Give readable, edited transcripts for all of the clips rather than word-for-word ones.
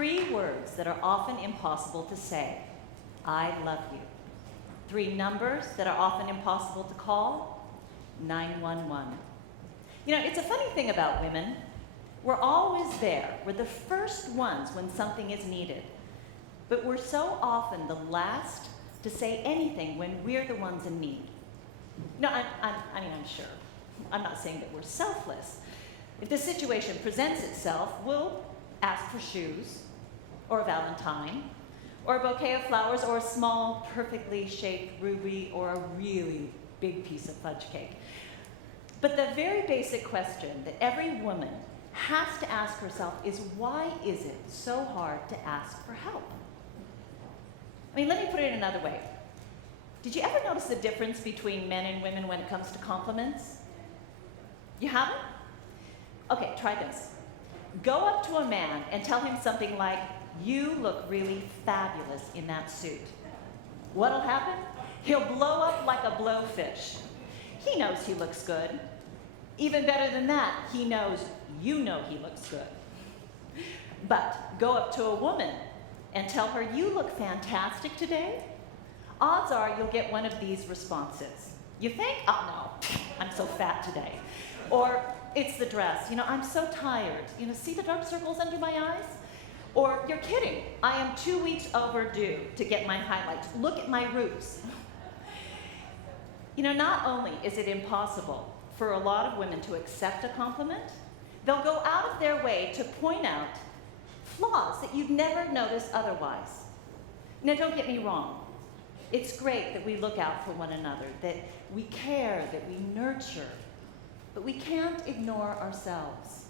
3 words that are often impossible to say. I love you. 3 numbers that are often impossible to call. 911. You know, it's a funny thing about women. We're always there. We're the first ones when something is needed. But we're so often the last to say anything when we're the ones in need. No, I'm sure. I'm not saying that we're selfless. If the situation presents itself, we'll ask for shoes, or a Valentine, or a bouquet of flowers, or a small, perfectly shaped ruby, or a really big piece of fudge cake. But the very basic question that every woman has to ask herself is, why is it so hard to ask for help? I mean, let me put it another way. Did you ever notice the difference between men and women when it comes to compliments? You haven't? Okay, try this. Go up to a man and tell him something like, you look really fabulous in that suit. What'll happen? He'll blow up like a blowfish. He knows he looks good. Even better than that, he knows you know he looks good. But go up to a woman and tell her, you look fantastic today. Odds are you'll get one of these responses. You think? Oh no, I'm so fat today. Or, it's the dress. You know, I'm so tired. You know, see the dark circles under my eyes? Or, you're kidding. I am 2 weeks overdue to get my highlights. Look at my roots. You know, not only is it impossible for a lot of women to accept a compliment, they'll go out of their way to point out flaws that you'd never notice otherwise. Now, don't get me wrong. It's great that we look out for one another, that we care, that we nurture, but we can't ignore ourselves.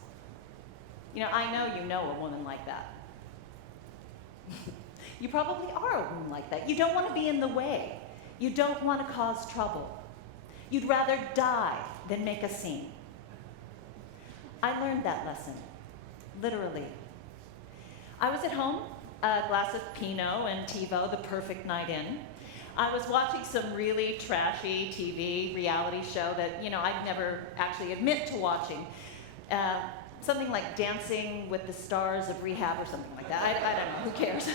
You know, I know you know a woman like that. You probably are a woman like that. You don't want to be in the way. You don't want to cause trouble. You'd rather die than make a scene. I learned that lesson, literally. I was at home, a glass of Pinot and TiVo, the perfect night in. I was watching some really trashy TV reality show that, you know, I'd never actually admit to watching. Something like Dancing with the Stars of Rehab or something like that. I don't know, who cares?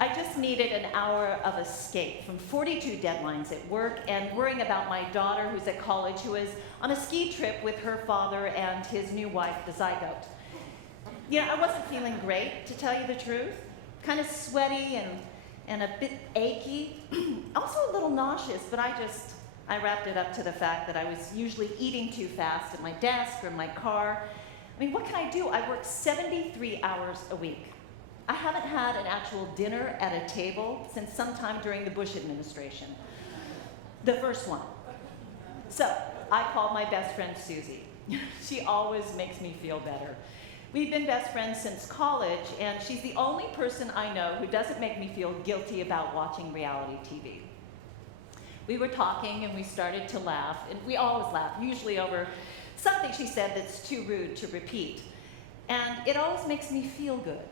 I just needed an hour of escape from 42 deadlines at work and worrying about my daughter who's at college, who is on a ski trip with her father and his new wife, the zygote. You know, I wasn't feeling great, to tell you the truth. Kind of sweaty and a bit achy. Also a little nauseous, but I wrapped it up to the fact that I was usually eating too fast at my desk or in my car. I mean, what can I do? I work 73 hours a week. I haven't had an actual dinner at a table since sometime during the Bush administration. The first one. So, I called my best friend Susie. She always makes me feel better. We've been best friends since college, and she's the only person I know who doesn't make me feel guilty about watching reality TV. We were talking and we started to laugh, and we always laugh, usually over something she said that's too rude to repeat. And it always makes me feel good.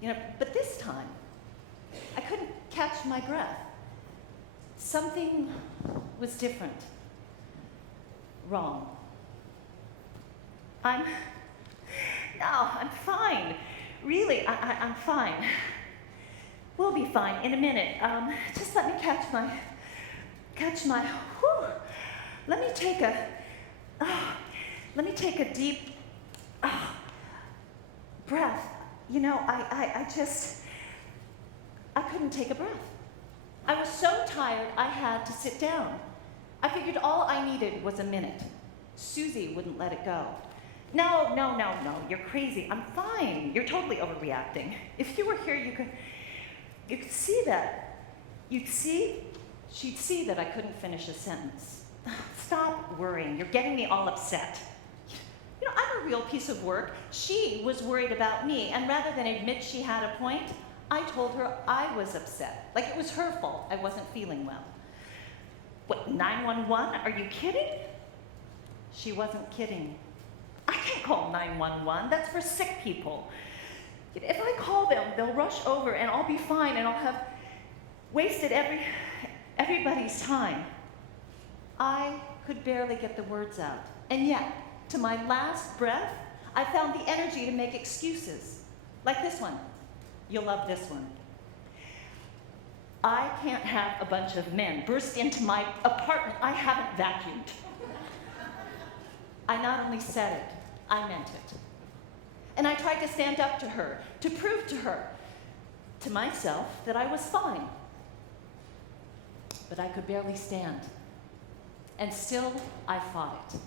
You know, but this time, I couldn't catch my breath. Something was different. Wrong. I'm fine. Really, I'm fine. We'll be fine in a minute. Just let me catch my, whew. Let me take a deep breath. You know, I couldn't take a breath. I was so tired, I had to sit down. I figured all I needed was a minute. Susie wouldn't let it go. No, you're crazy. I'm fine. You're totally overreacting. If you were here, you could see that. She'd see that I couldn't finish a sentence. Stop worrying. You're getting me all upset. You know, I'm a real piece of work. She was worried about me, and rather than admit she had a point, I told her I was upset. Like it was her fault I wasn't feeling well. What, 911? Are you kidding? She wasn't kidding. I can't call 911. That's for sick people. If I call them, they'll rush over and I'll be fine and I'll have wasted everybody's time. I could barely get the words out. And yet, to my last breath, I found the energy to make excuses. Like this one. You'll love this one. I can't have a bunch of men burst into my apartment. I haven't vacuumed. I not only said it, I meant it. And I tried to stand up to her, to prove to her, to myself, that I was fine. But I could barely stand. And still, I fought it.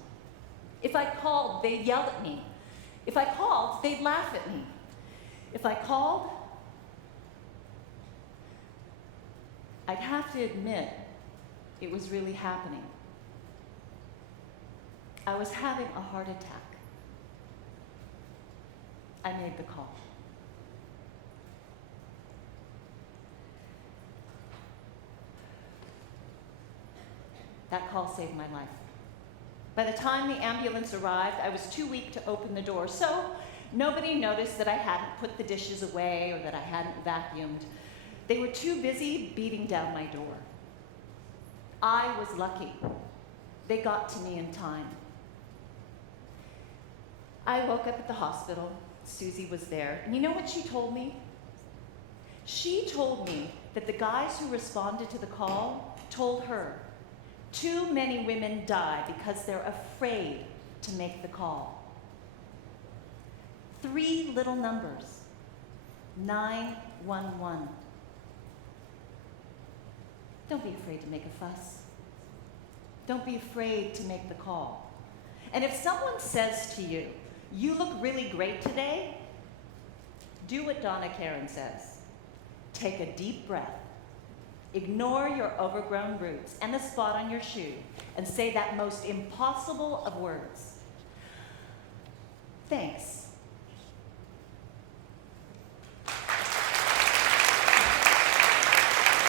If I called, they'd yell at me. If I called, they'd laugh at me. If I called, I'd have to admit it was really happening. I was having a heart attack. I made the call. That call saved my life. By the time the ambulance arrived, I was too weak to open the door, so nobody noticed that I hadn't put the dishes away or that I hadn't vacuumed. They were too busy beating down my door. I was lucky. They got to me in time. I woke up at the hospital. Susie was there. And you know what she told me? She told me that the guys who responded to the call told her, too many women die because they're afraid to make the call. 3 little numbers, 911. Don't be afraid to make a fuss. Don't be afraid to make the call. And if someone says to you, you look really great today, do what Donna Karen says. Take a deep breath. Ignore your overgrown roots and the spot on your shoe and say that most impossible of words. Thanks.